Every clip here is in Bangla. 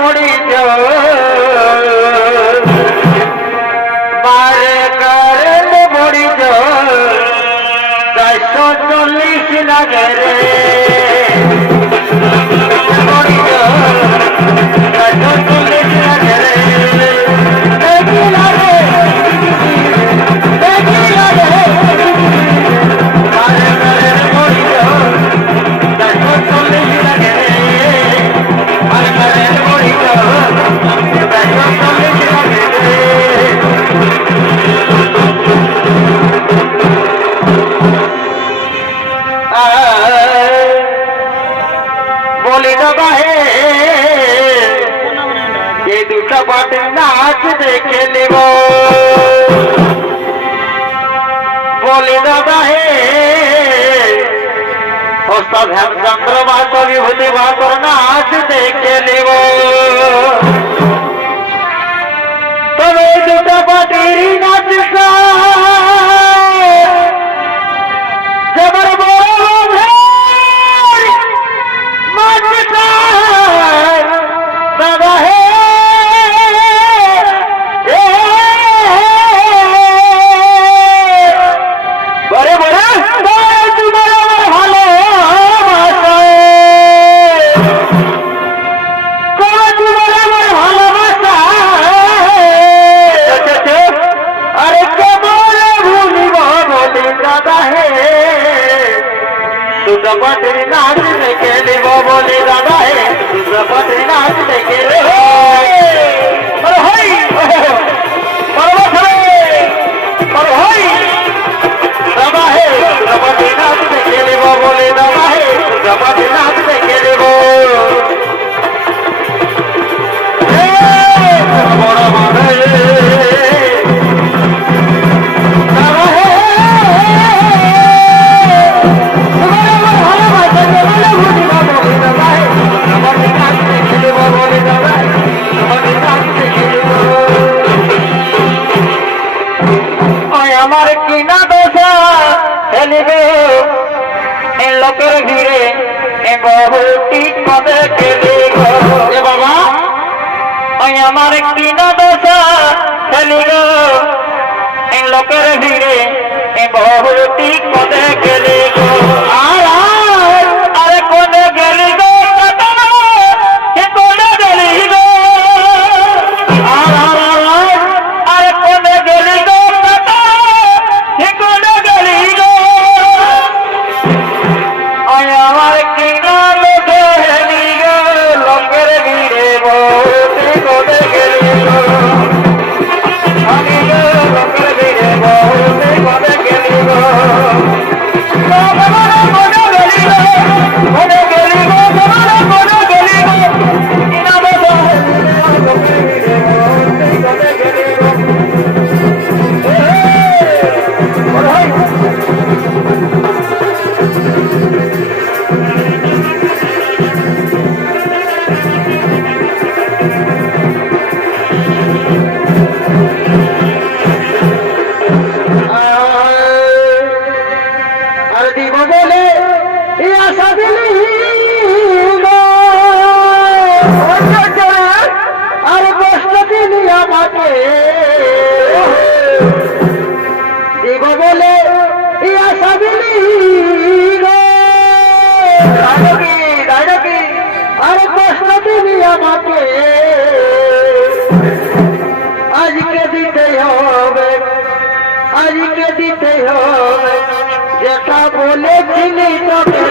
মরি বারে কারে মরি 440 লাগে রে মরি 440 লাগে রে দেখি লাগে বারে কারে মরি 440 লাগে রে বারে কারে মরি 440 লাগে রে বলি না বাহে যে দুটা পাটের নাচ দেখে নেব বলি না বাহে ওস্তাদ হেমচন্দ্র মাহাতো বিভূতি মাহাতোর নাচ দেখে নেব তবে দুটা পাটির নাচ যেমন বাবা হে বরে বরে তোমার ভালো ভালোবাসা আরে কেমন ভুলিব বলি দাদা হে দুটা পাটির নাচ দেখে নেব বলে দাদা হে দুটা পাটির নাচ দেখে রে দাদা হে দুটা পাটির নাচ দেখে নেব বলে দাদা হে দুটা পাটির নাচ দেখে নেব বড় বড় আমার কিনা দোষা খেলিবে লোকের ভিড়ে বহুটি পদে খেলিব বাবা আমার কিনা দোষা খেলিব লোকের ভিড়ে বহুটি পদে খেলিব আর কোনে গেলি গো কোনে গেলি গো আর কোনে গেলি গো আমার কিনা লোকে হেলি গো লোকের ভিড়ে বহুটি পদে খেলিব আমি গো লোকের ভিড়ে বহুটি পদে খেলিব আজকে দিতে হবে যেটা বলেছিলি তোকে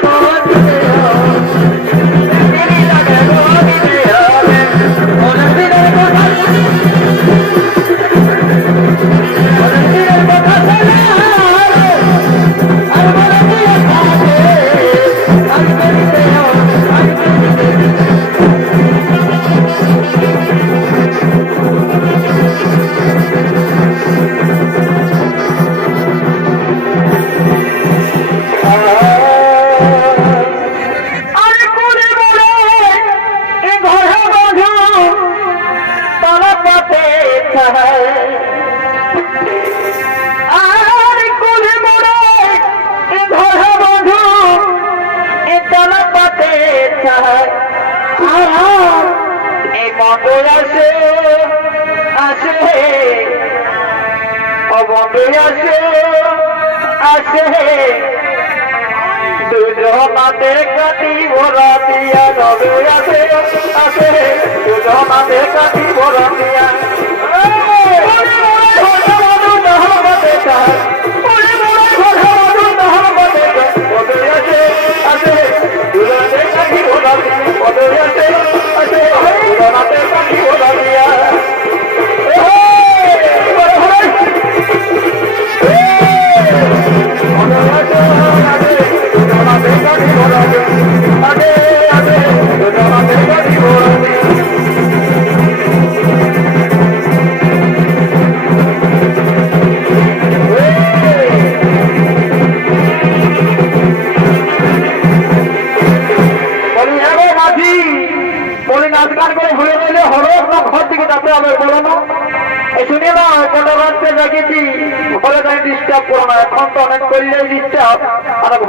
নবে আসে আসে দুজনাতে কাটিব রাতিয়া নবে আসে আসে দুজনাতে কাটিব রাতিয়া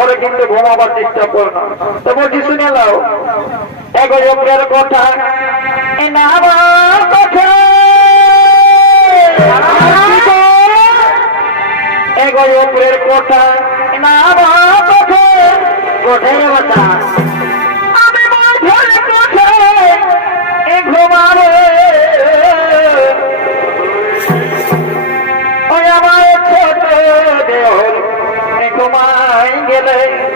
ঘরে কিন্তু ঘুমাবার চেষ্টা করো না তো বলছি শুনে নাও এগোর কথা এগোর কথা না কোঠে কথা আমি ঘুমাবে ওই আমার ছোট দেহ ঘুমাই গেলে